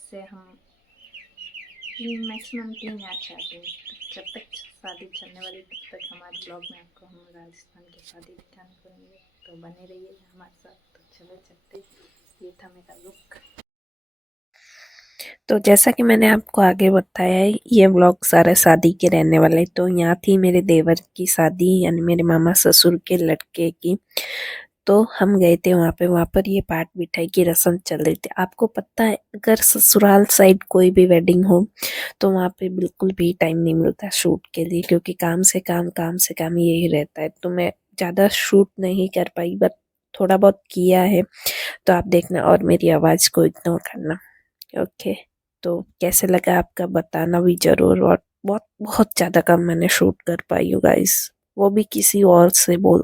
से हम 3 मैक्सिमम 3 या 4 दिन, जब तक शादी चलने वाली तब तक हमारे ब्लॉग में आपको हम राजस्थान की शादी दिखाने पड़ेंगे, तो बने रहिए हमारे साथ। तो चलो चलते, ये था मेरा लुक। तो जैसा कि मैंने आपको आगे बताया है, ये व्लॉग सारे शादी के रहने वाले। तो यहाँ थी मेरे देवर की शादी, यानी मेरे मामा ससुर के लड़के की। तो हम गए थे वहाँ पर ये पाट बिठाई की रस्म चल रही थी। आपको पता है, अगर ससुराल साइड कोई भी वेडिंग हो तो वहाँ पे बिल्कुल भी टाइम नहीं मिलता शूट के लिए, क्योंकि काम से काम यही रहता है। तो मैं ज़्यादा शूट नहीं कर पाई, बट थोड़ा बहुत किया है, तो आप देखना और मेरी आवाज़ को इग्नोर करना। ओके, तो कैसे लगा आपका बताना भी जरूर। और बहुत बहुत ज़्यादा कम मैंने शूट कर पाई हूँ गाइस, वो भी किसी और से बोल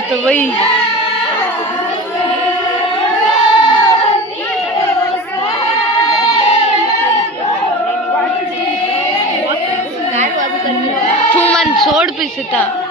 तो वही तू मन छोड़ पीछे था।